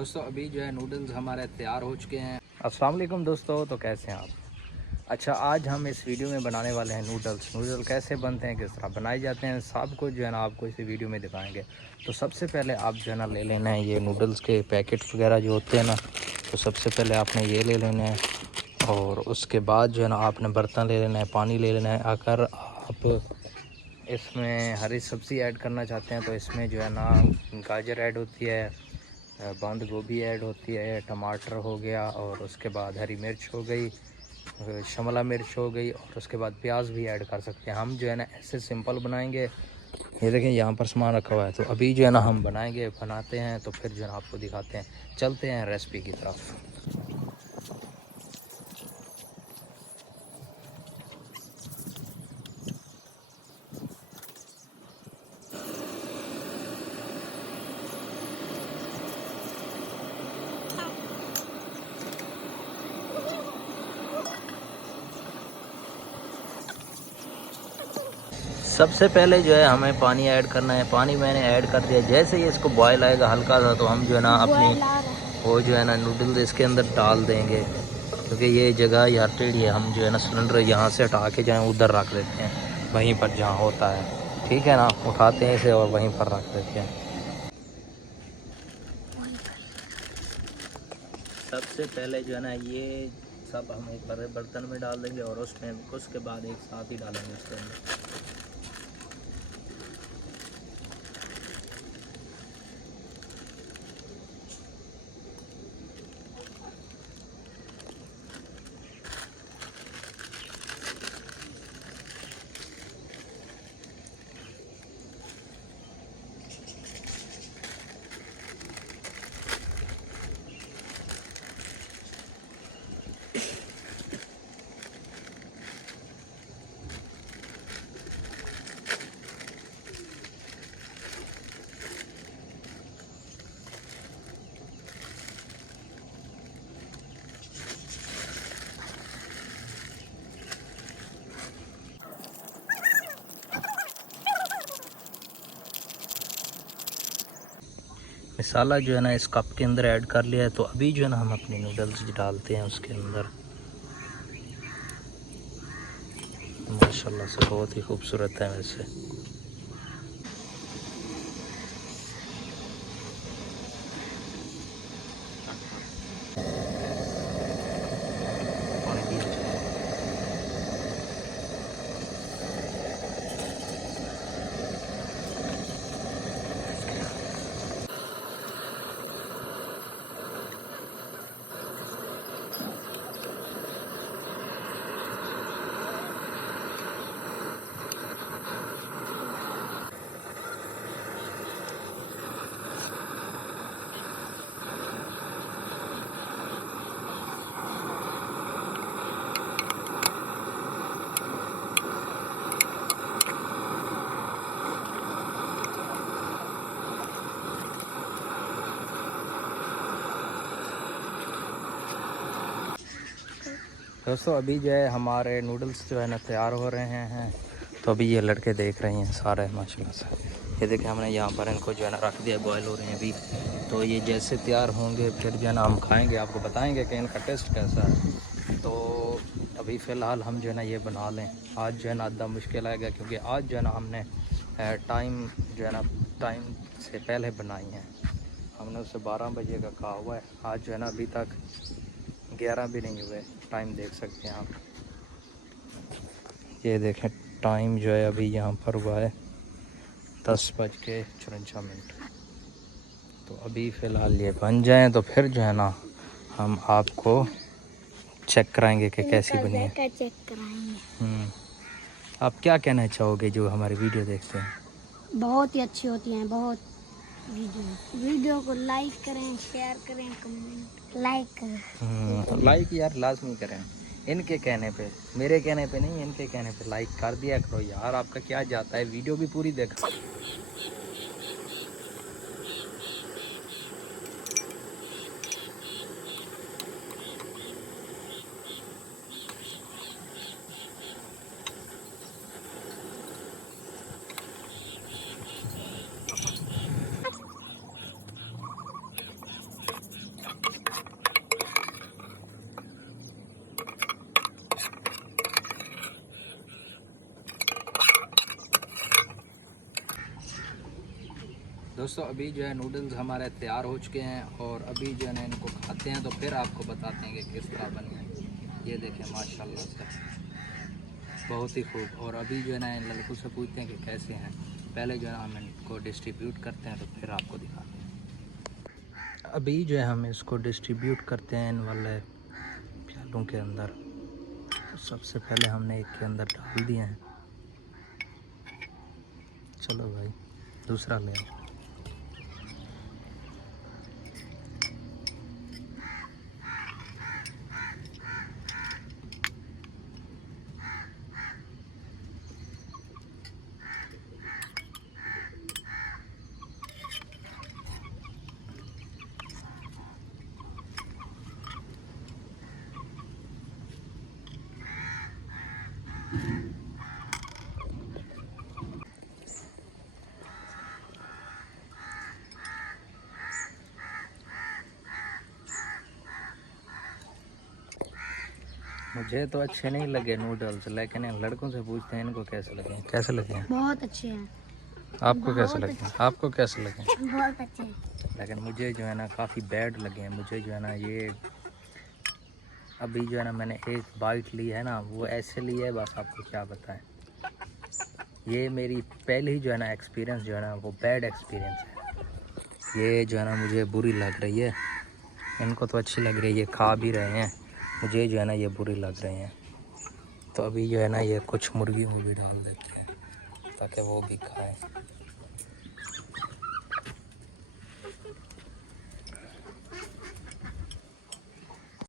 दोस्तों अभी जो है नूडल्स हमारे तैयार हो चुके हैं। अस्सलाम वालेकुम दोस्तों, तो कैसे हैं आप? अच्छा, आज हम इस वीडियो में बनाने वाले हैं नूडल कैसे बनते हैं, किस तरह बनाए जाते हैं, सब कुछ जो है ना आपको इस वीडियो में दिखाएंगे। तो सबसे पहले आप जो है ना ले लेना है ये नूडल्स के पैकेट वगैरह जो होते हैं ना, तो सबसे पहले आपने ये ले लेना है। और उसके बाद जो है ना आपने बर्तन ले लेना है, पानी ले लेना है। अगर आप इसमें हरी सब्ज़ी ऐड करना चाहते हैं तो इसमें जो है ना गाजर ऐड होती है, बंद गोभी ऐड होती है, टमाटर हो गया, और उसके बाद हरी मिर्च हो गई, शिमला मिर्च हो गई, और उसके बाद प्याज भी ऐड कर सकते हैं। हम जो है ना ऐसे सिंपल बनाएंगे। ये देखें यहाँ पर सामान रखा हुआ है। तो अभी जो है ना हम बनाते हैं तो फिर जो है ना आपको दिखाते हैं। चलते हैं रेसिपी की तरफ। सबसे पहले जो है हमें पानी ऐड करना है। पानी मैंने ऐड कर दिया। जैसे ही इसको बॉयल आएगा हल्का सा, तो हम जो है ना अपनी वो जो है ना नूडल्स इसके अंदर डाल देंगे। क्योंकि ये जगह यार टेढ़ी है, हम जो है ना सिलेंडर यहाँ से हटा के जाएँ उधर रख देते हैं, वहीं पर जहाँ होता है। ठीक है ना, उठाते हैं इसे और वहीं पर रख देते हैं। सबसे पहले जो है ना ये सब हम एक बड़े बर्तन में डाल देंगे और उसके बाद एक साथ ही डालेंगे इसके अंदर। मसाला जो है ना इस कप के अंदर ऐड कर लिया है। तो अभी जो है ना हम अपने नूडल्स डालते हैं उसके अंदर। माशाल्लाह से बहुत ही खूबसूरत है वैसे। दोस्तों अभी जो है हमारे नूडल्स जो है ना तैयार हो रहे हैं। तो अभी ये लड़के देख रहे हैं सारे माशाल्लाह से। ये देखें हमने यहाँ पर इनको जो है ना रख दिया, बॉयल हो रहे हैं अभी। तो ये जैसे तैयार होंगे फिर जो है ना हम खाएंगे, आपको बताएंगे कि इनका टेस्ट कैसा है। तो अभी फ़िलहाल हम जो है ना ये बना लें। आज जो है ना आधा मुश्किल आएगा, क्योंकि आज जो है ना हमने टाइम जो है ना टाइम से पहले बनाई हैं। हमने उससे 12 बजे का कहा हुआ है। आज जो है ना अभी तक 11 भी नहीं हुए। टाइम देख सकते हैं आप। ये देखें टाइम जो है अभी यहाँ पर हुआ है 10:54। तो अभी फ़िलहाल ये बन जाएं तो फिर जो है ना हम आपको चेक कराएंगे कि कैसी बनी है। चेक कराएंगे। आप क्या कहना चाहोगे जो हमारी वीडियो देखते हैं? बहुत ही अच्छी होती हैं, बहुत। वीडियो को लाइक करें, शेयर करें, कमेंट लाइक करें। लाइक यार लाजमी करें। इनके कहने पे, मेरे कहने पे नहीं, इनके कहने पे लाइक कर दिया करो यार। आपका क्या जाता है, वीडियो भी पूरी देखो। दोस्तों अभी जो है नूडल्स हमारे तैयार हो चुके हैं और अभी जो है ना इनको खाते हैं तो फिर आपको बताते हैं कि किस तरह बने हैं। ये देखें माशाल्लाह से बहुत ही खूब। और अभी जो है ना इन लड़कों से पूछते हैं कि कैसे हैं। पहले जो है ना हम इनको डिस्ट्रीब्यूट करते हैं तो फिर आपको दिखाते हैं। अभी जो है हम इसको डिस्ट्रीब्यूट करते हैं इन वाले प्यालों के अंदर। तो सबसे पहले हमने एक के अंदर डाल दिए हैं। चलो भाई दूसरा ले आओ। मुझे तो अच्छे नहीं लगे नूडल्स, लेकिन इन लड़कों से पूछते हैं इनको कैसे लगे। कैसे लगे हैं? बहुत अच्छे हैं। आपको कैसे लगे? आपको कैसे लगे? बहुत अच्छे हैं। लेकिन मुझे जो है ना काफ़ी बैड लगे हैं। मुझे जो है ना ये अभी जो है ना मैंने एक बाइट ली है ना, वो ऐसे ली है बस आपको क्या बताएं। ये मेरी पहली जो है ना एक्सपीरियंस जो है ना वो बैड एक्सपीरियंस है। ये जो है ना मुझे बुरी लग रही है। इनको तो अच्छी लग रही है, खा भी रहे हैं। मुझे जो है ना ये बुरी लग रही हैं। तो अभी जो है ना ये कुछ मुर्गियों को भी डाल देते हैं ताकि वो भी खाएं।